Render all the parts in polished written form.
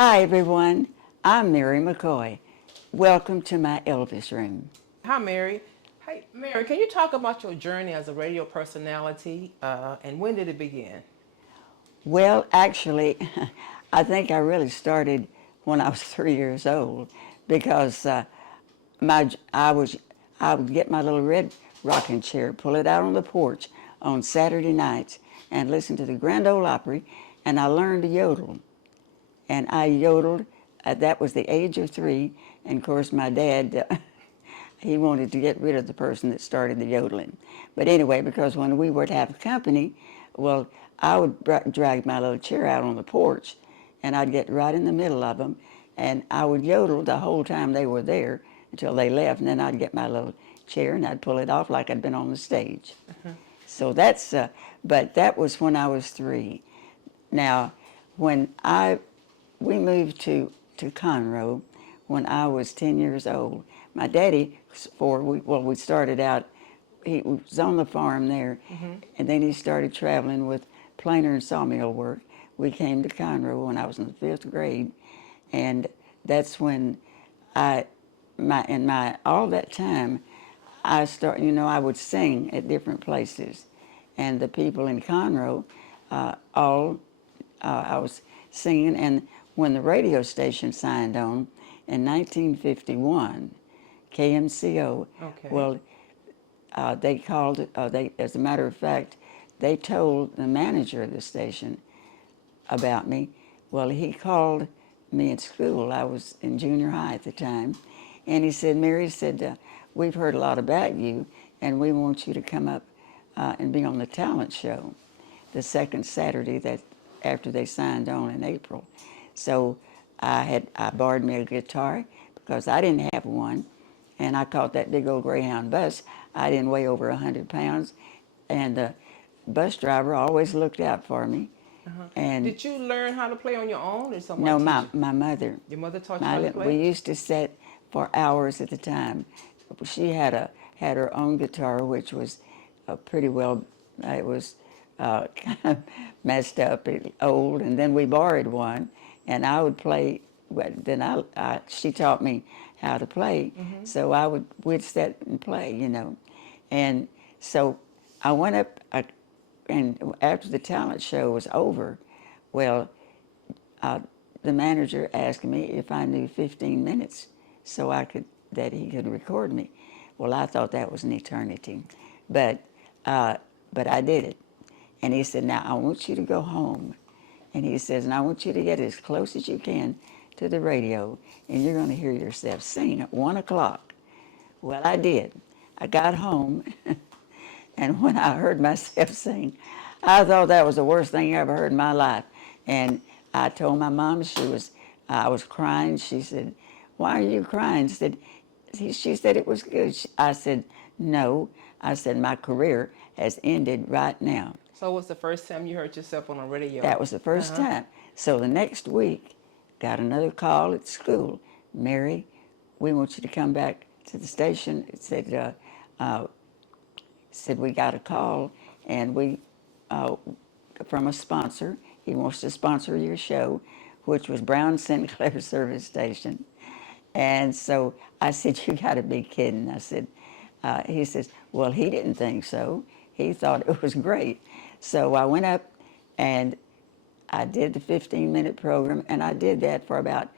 Hi everyone, I'm Mary McCoy. Welcome to my Elvis room. Hi, Mary. Hey, Mary, can you talk about your journey as a radio personality and when did it begin? Well, actually, I think I really started when I was 3 years old because my I would get my little red rocking chair, pull it out on the porch on Saturday nights, and listen to the Grand Ole Opry, and I learned to yodel. And I yodeled. That was the age of 3, and of course my dad. He wanted to get rid of the person that started the yodeling. But anyway, because when we would have company, well, I would drag my little chair out on the porch, and I'd get right in the middle of them, and I would yodel the whole time they were there until they left, and then I'd get my little chair and I'd pull it off like I'd been on the stage. So that's, but that was when I was 3. Now, when we moved to Conroe when I was 10 years old. My daddy, we started out, he was on the farm there, and then he started traveling with planer and sawmill work. We came to Conroe when I was in the 5th grade, and that's when all that time, I would sing at different places, and the people in Conroe, I was singing, and when the radio station signed on in 1951, KMCO, Okay. well, they called, as a matter of fact, they told the manager of the station about me. Well, he called me in school. I was in junior high at the time. And he said, Mary said, we've heard a lot about you, and we want you to come up and be on the talent show the second Saturday that after they signed on in April. So I borrowed me a guitar because I didn't have one, and I caught that big old Greyhound bus. I didn't weigh over 100 pounds, and the bus driver always looked out for me. And Did you learn how to play on your own or someone no, teach you? my mother. Your mother taught you how to We play? used to sit for hours at a time. She had her own guitar, which was pretty well. It was kind of messed up, old, and then we borrowed one, and I would play. Then she taught me how to play, so we'd sit and play, and so I went up, and after the talent show was over, well, the manager asked me if I knew 15 minutes so that he could record me. Well, I thought that was an eternity, but I did it. And he said, now I want you to go home. And he says, and I want you to get as close as you can to the radio, and you're going to hear yourself sing at 1 o'clock. Well, I did. I got home, and when I heard myself sing, I thought that was the worst thing I ever heard in my life. And I told my mom I was crying. She said, why are you crying? She said it was good. I said, no. I said, my career has ended right now. So, what's the first time you heard yourself on the radio? That was the first time. So the next week, got another call at school. Mary, we want you to come back to the station. It said we got a call, and we from a sponsor. He wants to sponsor your show, which was Brown Sinclair Service Station. And so I said, you got to be kidding. I said, he says, well, he didn't think so. He thought it was great. So I went up and I did the 15-minute program, and I did that for about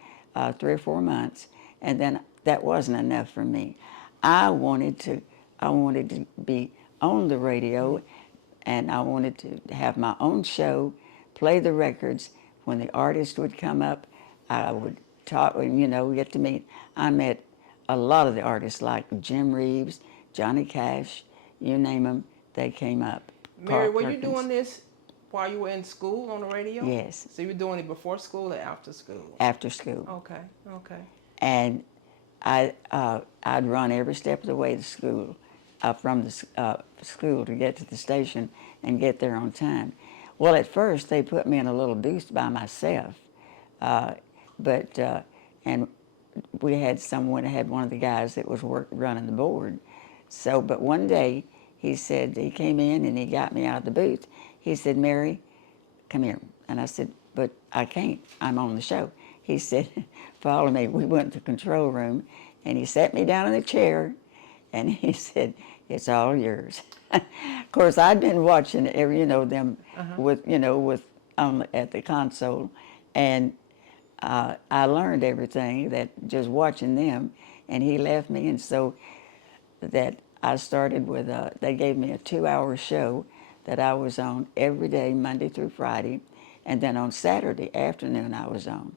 3 or 4 months, and then that wasn't enough for me. I wanted to be on the radio, and I wanted to have my own show, play the records. When the artist would come up, I would talk, get to meet. I met a lot of the artists like Jim Reeves, Johnny Cash, you name them, they came up. Mary, were you doing this while you were in school on the radio? Yes. So you were doing it before school or after school? After school. Okay. And I'd run every step of the way to school, from the school to get to the station and get there on time. Well, at first they put me in a little booth by myself, and we had one of the guys that was running the board. So, but one day he came in and he got me out of the booth. He said, Mary, come here. And I said, but I can't. I'm on the show. he said, follow me. We went to the control room, and he sat me down in a chair, and he said, it's all yours. Of course, I'd been watching them with, at the console, and I learned everything that just watching them, and he left me, and so that I started with, they gave me a 2-hour show that I was on every day, Monday through Friday, and then on Saturday afternoon I was on.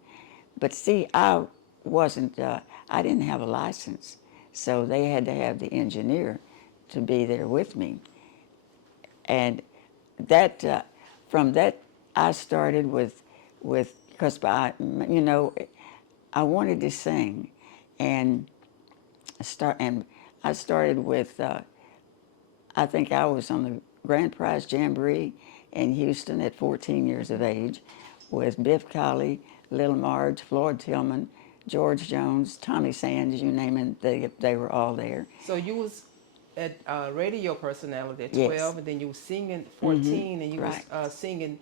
But see, I didn't have a license, so they had to have the engineer to be there with me. And that, from that, I started because I wanted to sing, and I started with, I think I was on the Grand Prize Jamboree in Houston at 14 years of age with Biff Colley, Little Marge, Floyd Tillman, George Jones, Tommy Sands, you name it, they were all there. So you was at radio personality at Yes. 12, and then you was singing at 14, and you Right. was singing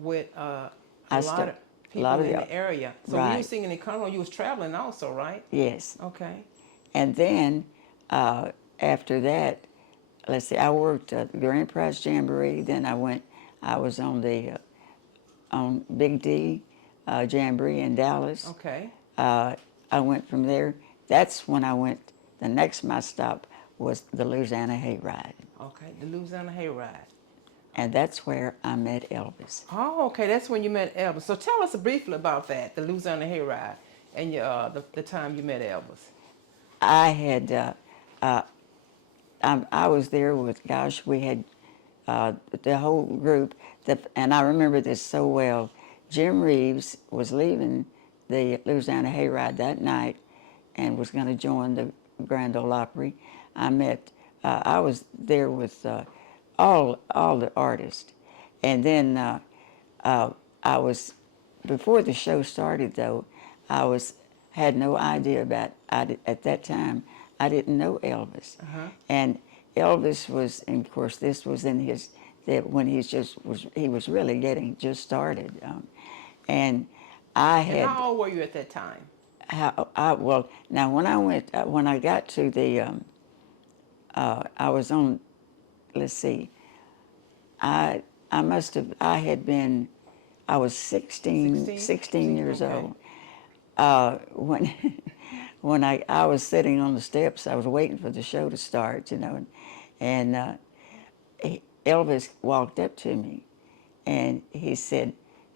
with a I lot sta- of people lot of in the- the area. So when you Right. was singing in Conroe, you was traveling also, right? Yes. Okay. And then after that, let's see, I worked at the Grand Prize Jamboree. Then I was on the on Big D Jamboree in Dallas. Okay. I went from there. That's when I went. My stop was the Louisiana Hayride, Okay. The Louisiana Hayride. and that's where I met Elvis. Oh, okay. That's when you met Elvis. So tell us briefly about that, the Louisiana Hayride, and the time you met Elvis. I had I was there with, gosh, we had the whole group, and I remember this so well. Jim Reeves was leaving the Louisiana Hayride that night and was going to join the Grand Ole Opry. I was there with all the artists. And then I was, before the show started though, had no idea at that time, I didn't know Elvis. And Elvis was, and of course this was in when he was really getting just started. And I had. And how old were you at that time? Well, now when I got to the, I was on, let's see, I had been, I was 16 years Okay. old. When when I was sitting on the steps, I was waiting for the show to start, and Elvis walked up to me, and he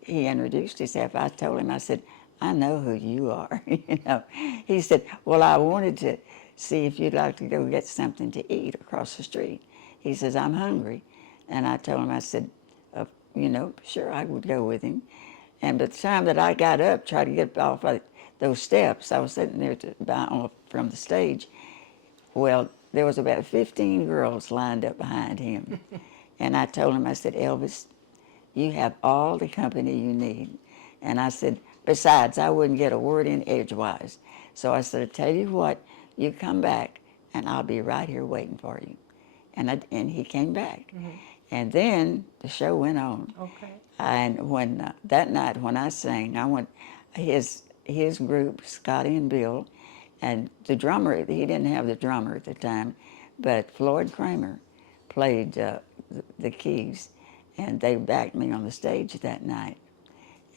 introduced himself. I told him, I said, I know who you are, He said, well, I wanted to see if you'd like to go get something to eat across the street. He says, I'm hungry. And I told him, I said, sure, I would go with him. And by the time that I got up, tried to get off those steps, I was sitting there from the stage. Well, there was about 15 girls lined up behind him. And I told him, I said, Elvis, you have all the company you need. And I said, besides, I wouldn't get a word in edgewise. So I said, I tell you what, you come back, and I'll be right here waiting for you. And he came back. And then the show went on. Okay. And when that night when I sang, I went his group, Scotty and Bill, and the drummer. He didn't have the drummer at the time, but Floyd Kramer played the keys, and they backed me on the stage that night.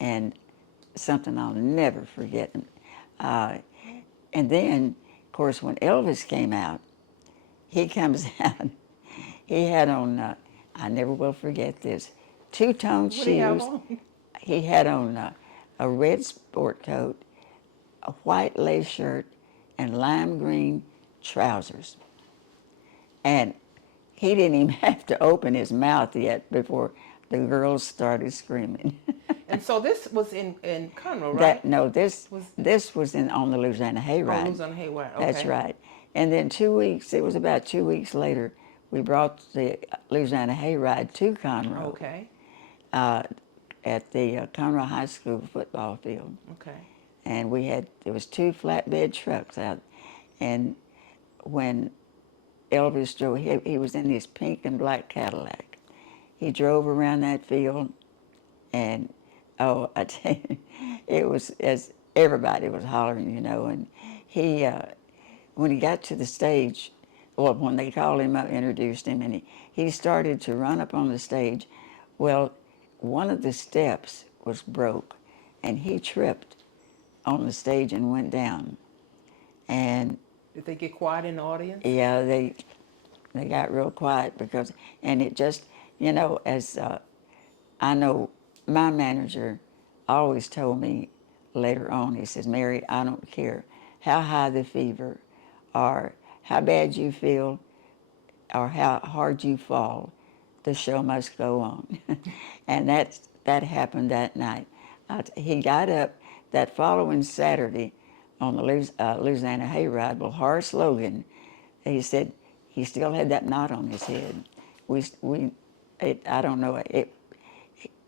And something I'll never forget. And then, of course, when Elvis came out, he comes out. He had on. I never will forget this. Two-tone shoes. What did he have on? He had on a red sport coat, a white lace shirt, and lime green trousers. And he didn't even have to open his mouth yet before the girls started screaming. And so this was in Conroe, right? This was on the Louisiana Hayride. Oh, Louisiana Hayride. Okay. That's right. And then it was about 2 weeks later, we brought the Louisiana Hayride to Conroe. Okay. At the Conroe High School football field. Okay. And there was 2 flatbed trucks out. And when Elvis drove, he was in his pink and black Cadillac. He drove around that field, and Oh, I tell you, it was as everybody was hollering, and he, when he got to the stage, well, when they called him up, introduced him, and he started to run up on the stage. Well, one of the steps was broke, and he tripped on the stage and went down. And Did they get quiet in the audience? yeah, they got real quiet because, and it just, as I know my manager always told me later on, he says, Mary, I don't care how high the fever or how bad you feel or how hard you fall, the show must go on. And that happened that night. He got up that following Saturday on the Louisiana Hayride. Well, Horace Logan, he said he still had that knot on his head. I don't know,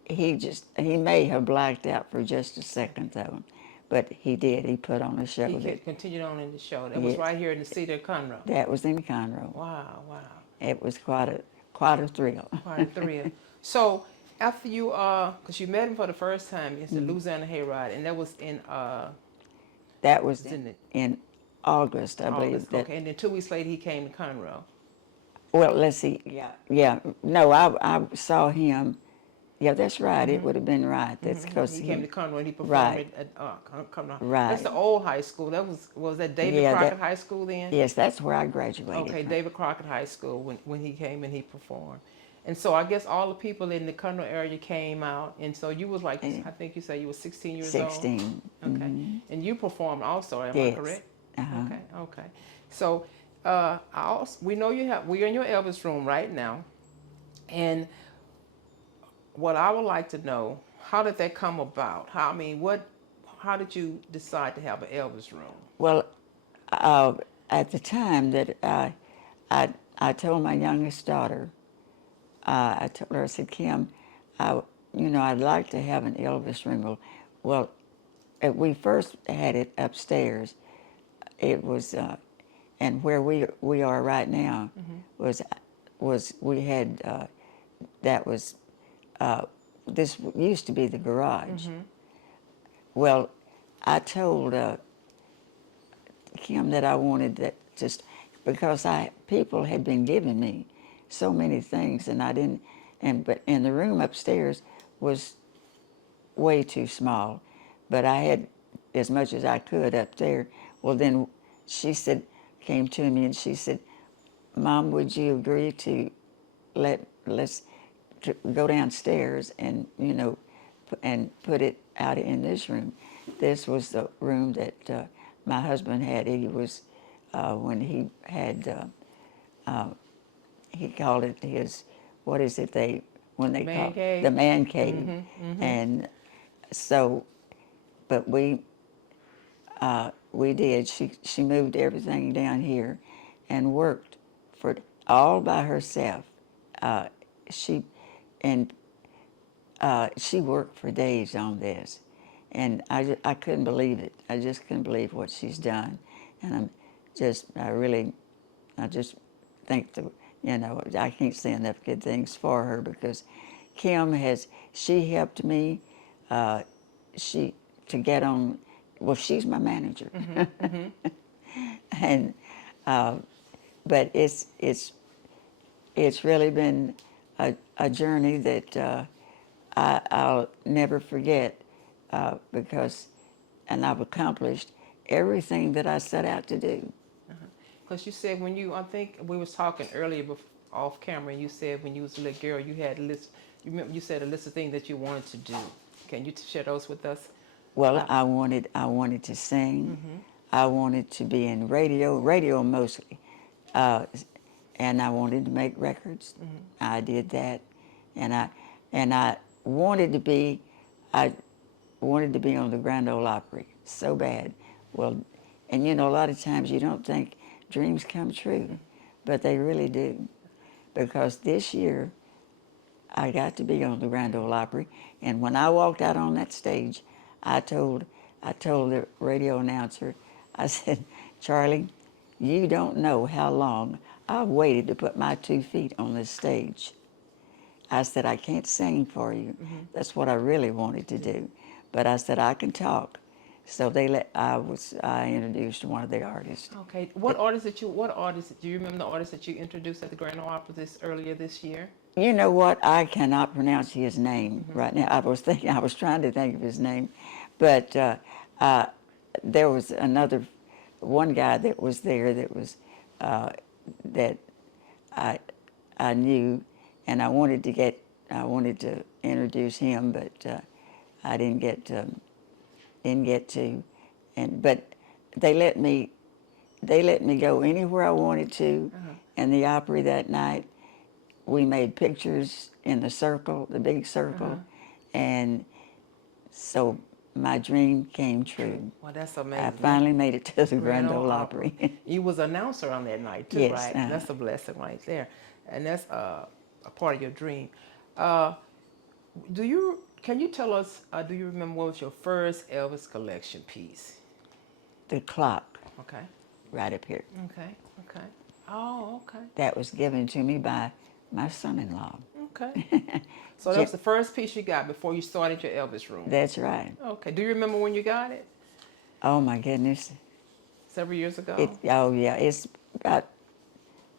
he may have blacked out for just a second though, but he did. He put on a show He continued on in the show. That was Yes. right here in the city of Conroe. That was in Conroe. Wow, wow. It was quite a thrill. Quite a thrill. So after you, because you met him for the first time, it's the Mm-hmm. Louisiana Hayride, and that was in That was Didn't it? in August, I believe. August. Okay, and then 2 weeks later he came to Conroe. Well, let's see. Yeah. No, I saw him. Yeah, that's right. It would have been right. That's because He came to Conroe and he performed Right. at Conroe. Right. That's the old high school. That was that David Yeah, Crockett High School then? Yes, that's where I graduated. Okay, from. David Crockett High School when he came and he performed. And so I guess all the people in the Conroe area came out, and so you was like, I think you said you were 16 years old? 16. Okay. And you performed also, am Yes. I correct? Uh-huh. Okay. So we know we're in your Elvis room right now. And what I would like to know, how did that come about? How did you decide to have an Elvis room? Well, at the time that I told my youngest daughter, I told her, I said, Kim, I'd like to have an Elvis room. Well, we first had it upstairs. It was, and where we are right now was we had that was this used to be the garage. Well, I told Kim that I wanted that just because people had been giving me so many things and I didn't, but the room upstairs was way too small, but I had as much as I could up there. Well, then she came to me and she said, Mom, would you agree to let's go downstairs and and put it out in this room. This was the room that my husband had. He was when he had he called it his, what is it when they Man call cave? the man cave. And so, but we did. She moved everything down here and worked for all by herself. She worked for days on this, and I couldn't believe it. I just couldn't believe what she's done, and I just think I can't say enough good things for her because Kim she helped me, to get on. Well, she's my manager, and but it's really been a journey that I'll never forget because I've accomplished everything that I set out to do. Because you said I think we was talking earlier off camera, and you said when you was a little girl, you had a list. You remember you said a list of things that you wanted to do. Can you share those with us? Well, I wanted to sing. I wanted to be in radio mostly, and I wanted to make records. I did that, and I wanted to be on the Grand Ole Opry so bad. Well, and a lot of times you don't think dreams come true, but they really do, because this year I got to be on the Grand Ole Opry, and when I walked out on that stage, I told the radio announcer, I said, Charlie, you don't know how long I've waited to put my 2 feet on this stage. I said, I can't sing for you. That's what I really wanted to do. But I said, I can talk. So I introduced one of the artists. Okay. What artist do you remember the artist that you introduced at the Grand Ole Opry earlier this year? You know what? I cannot pronounce his name right now. I was trying to think of his name. But there was one guy that was there that was, that I knew, and I wanted to introduce him, but I didn't get to, but they let me go anywhere I wanted to in the Opry that night. We made pictures in the circle, the big circle, and so my dream came true. Well, that's amazing. I finally made it to the Grand Ole Opry. You was an announcer on that night too, Yes, right? That's a blessing right there, and that's a part of your dream. Can you tell us? Do you remember what was your first Elvis collection piece? The clock, Okay. right up here. Okay. Okay. Oh, okay. That was given to me by my son-in-law. Okay. So that was the first piece you got before you started your Elvis room. That's right. Okay. Do you remember when you got it? Oh my goodness. Several years ago. Oh yeah. It's about,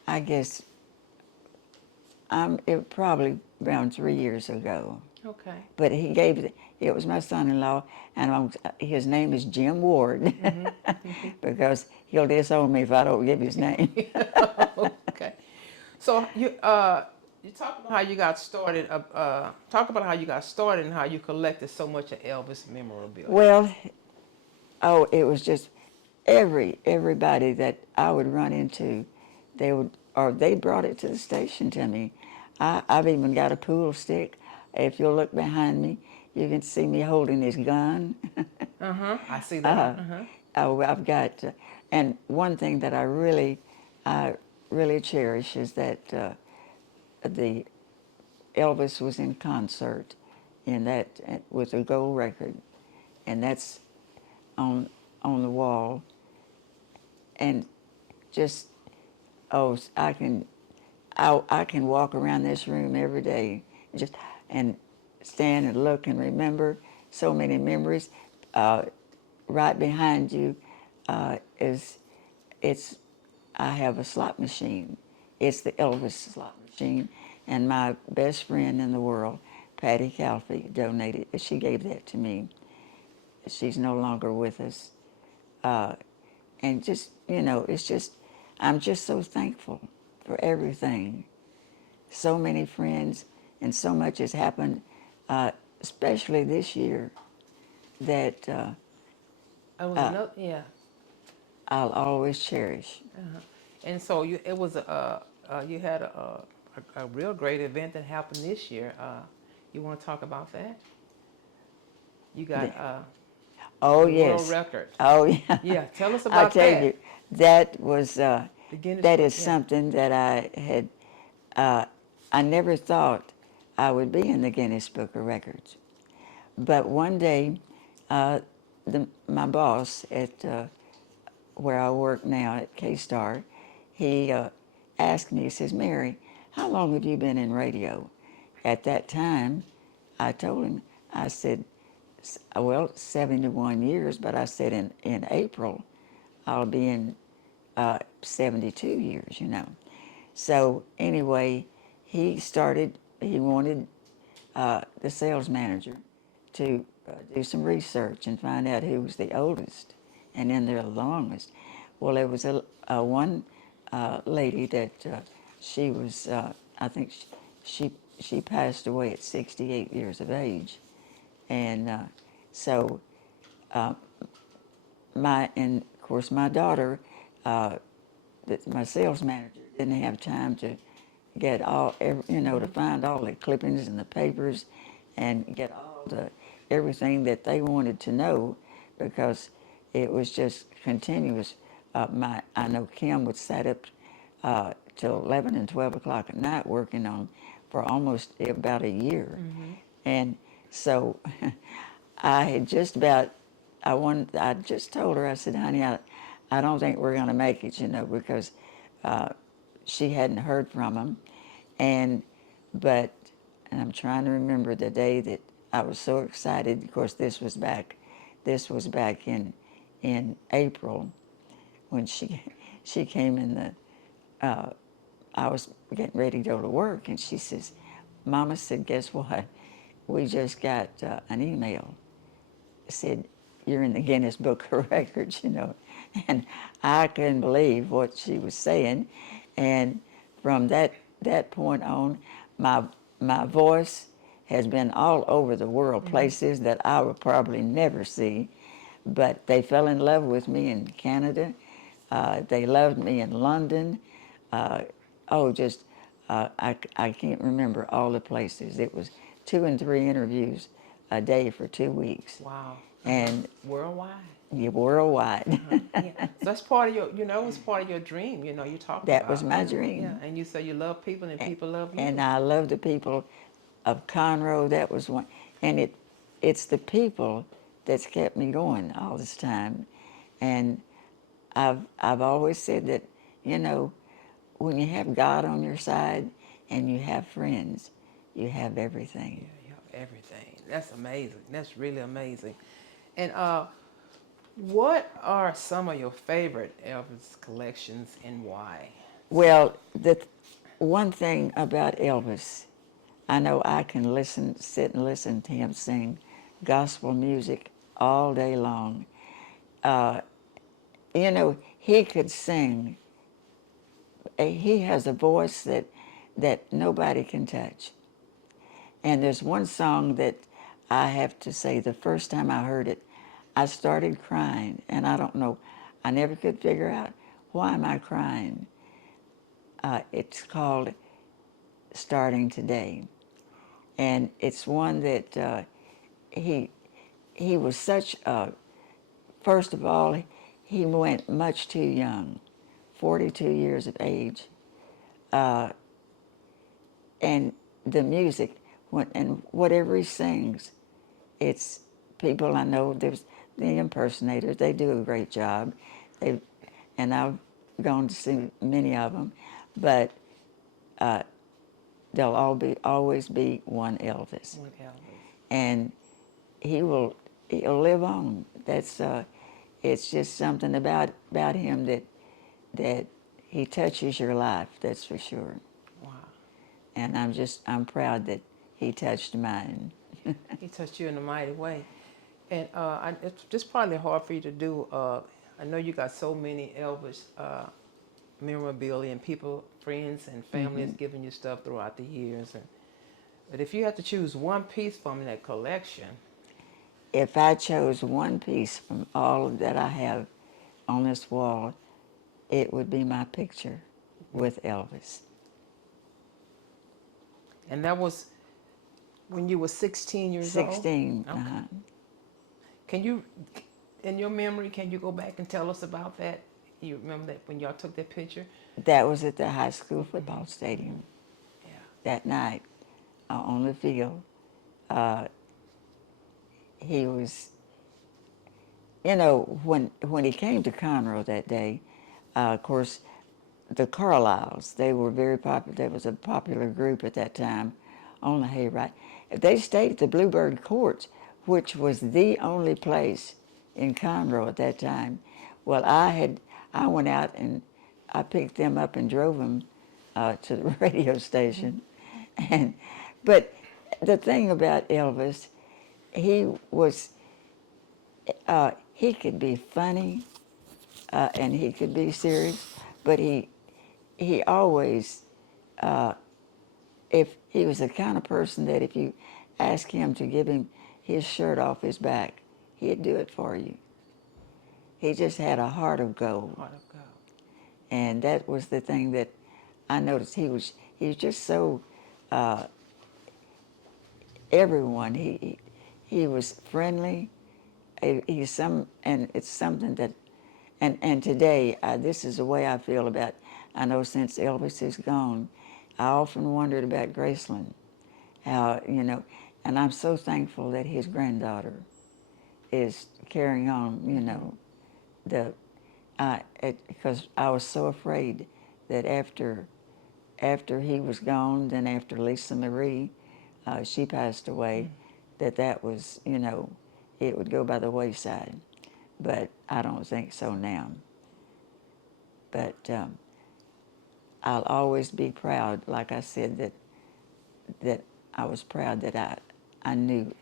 I guess, it probably around 3 years ago. Okay. But it was my son-in-law, and his name is Jim Ward, because he'll disown me if I don't give his name. Okay. So you talk about how you got started. Talk about how you got started and how you collected so much of Elvis memorabilia. Well, it was just everybody that I would run into, they brought it to the station to me. I've even got a pool stick. If you'll look behind me, you can see me holding his gun. I see that. I've got, and one thing that I really cherish is that the Elvis was in concert with a gold record, and that's on the wall. And just I can walk around this room every day, and stand and look and remember so many memories. Right behind you I have a slot machine. It's the Elvis slot machine, and my best friend in the world, Patty Calfee, donated. She gave that to me. She's no longer with us, and just I'm just so thankful for everything. So many friends, and so much has happened, especially this year, that I'll always cherish. And so you had a real great event that happened this year. You want to talk about that? You got Oh the yes, world record. Oh yeah. Yeah, tell us about I'll tell that. you, that was The Guinness that Book, is yeah. something that I had. I never thought I would be in the Guinness Book of Records, but one day, my boss at where I work now at K-Star, he asked me. He says, "Mary, how long have you been in radio?" At that time, I told him. I said, "Well, 71 years," but I said in April, I'll be in 72 years, So anyway, he wanted the sales manager to do some research and find out who was the oldest and then the longest. Well, there was one lady that she was, I think she passed away at 68 years of age. And so and of course my daughter, my sales manager, didn't have time to get to find all the clippings and the papers and get everything that they wanted to know, because it was just continuous. I know Kim would sat up till 11 and 12 o'clock at night working on for almost about a year. And so I just told her, I said, "Honey, I don't think we're going to make it, because she hadn't heard from him." But and I'm trying to remember the day that I was so excited. Of course, this was back in April when she came in I was getting ready to go to work, and she says, Mama said, guess what? We just got an email. It said, you're in the Guinness Book of Records, you know. And I couldn't believe what she was saying. And from that point on, my voice has been all over the world, places that I would probably never see. But they fell in love with me in Canada. They loved me in London. Just I can't remember all the places. It was 2 and 3 interviews a day for 2 weeks. Wow. And Worldwide. yeah, worldwide. Yeah. So that's part of your, it was part of your dream, you talked That about. was my dream. Yeah, and you say you love people and people love you. And I love the people of Conroe. That was one. And it's the people that's kept me going all this time. And I've always said that, when you have God on your side and you have friends, you have everything. Yeah, you have everything. That's amazing. That's really amazing. And what are some of your favorite Elvis collections and why? Well, the one thing about Elvis, I know I can sit and listen to him sing gospel music all day long. He could sing. He has a voice that nobody can touch. And there's one song that I have to say, the first time I heard it, I started crying, and I don't know, I never could figure out why am I crying. It's called Starting Today, and it's one that he was such a, first of all, he went much too young, 42 years of age, and the music, and whatever he sings, it's people I know, there's the impersonators, they do a great job. And I've gone to see many of them, but there'll always be one Elvis. One Elvis. And he'll live on. It's just something about him that he touches your life, that's for sure. Wow. And I'm proud that he touched mine. He touched you in a mighty way. And it's just probably hard for you to do. I know you got so many Elvis memorabilia and people, friends and families giving you stuff throughout the years. But if you had to choose one piece from that collection. If I chose one piece from all that I have on this wall, it would be my picture with Elvis. And that was when you were 16 years old? 16, Okay. Can you, in your memory, can you go back and tell us about that? You remember that when y'all took that picture? That was at the high school football stadium. Yeah. That night on the field. He was, when he came to Conroe that day, of course, the Carlisles, they were very popular. There was a popular group at that time on the hayride. They stayed at the Bluebird Courts, which was the only place in Conroe at that time. Well, I went out and I picked them up and drove them to the radio station. But the thing about Elvis, he could be funny and he could be serious, but he always, if he was the kind of person that if you ask him to give him his shirt off his back, he'd do it for you. He just had a heart of gold. Heart of gold. And that was the thing that I noticed. He was just so everyone. He was friendly. And it's something that, and today this is the way I feel about. I know since Elvis is gone, I often wondered about Graceland, how and I'm so thankful that his granddaughter is carrying on. Because I was so afraid that after he was gone, then after Lisa Marie, she passed away, that was, you know, it would go by the wayside. But I don't think so now. But I'll always be proud, like I said, that I was proud that I knew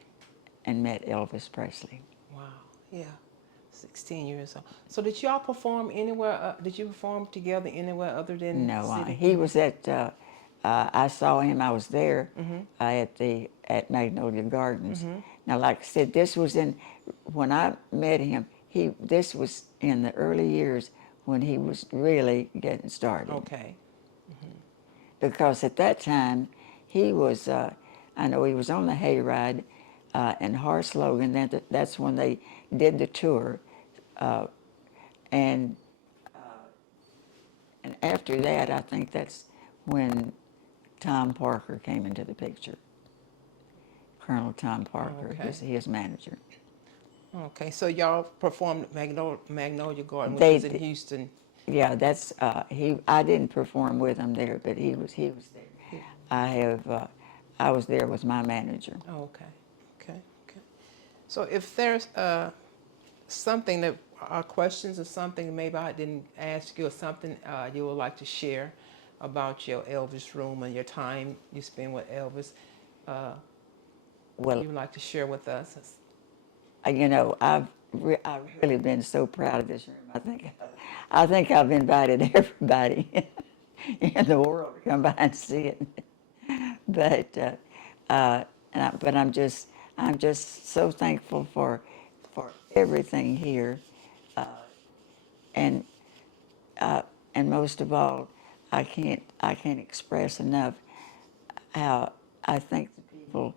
and met Elvis Presley. Wow. Yeah. 16 years old. So did y'all perform anywhere? Did you perform together anywhere other than No, City? he was at. I saw him. I was there at Magnolia Gardens. Now, like I said, this was when I met him. This was in the early years when he was really getting started. Okay. Because at that time, he was. I know he was on the Hayride and Horace Logan. That's when they did the tour, and after that, I think that's when Tom Parker came into the picture. Colonel Tom Parker, Okay. his manager. Okay. So y'all performed at Magnolia Garden, which They was in did. Houston. Yeah, that's he. I didn't perform with him there, but he was there. I was there with my manager. Oh, okay. Okay. Okay. So if there's something that questions or something maybe I didn't ask you or something you would like to share about your Elvis room and your time you spend with Elvis, Well, you would like to share with us? you know, I've really been so proud of this room. I think I've invited everybody in the world to come by and see it. But but I'm just so thankful for everything here, and and most of all, I can't express enough how I think the people.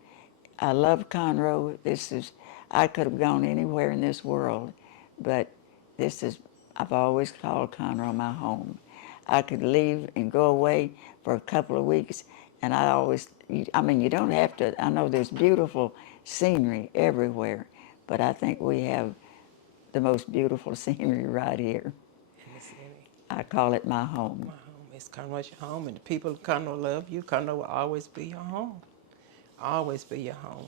I love Conroe. I could have gone anywhere in this world, but I've always called Conroe my home. I could leave and go away for a couple of weeks, and I mean, you don't have to. I know there's beautiful scenery everywhere, but I think we have the most beautiful scenery right here. In the city. I call it my home. My home. It's Conroe's your home, and the people of Conroe love you. Conroe will always be your home. Always be your home.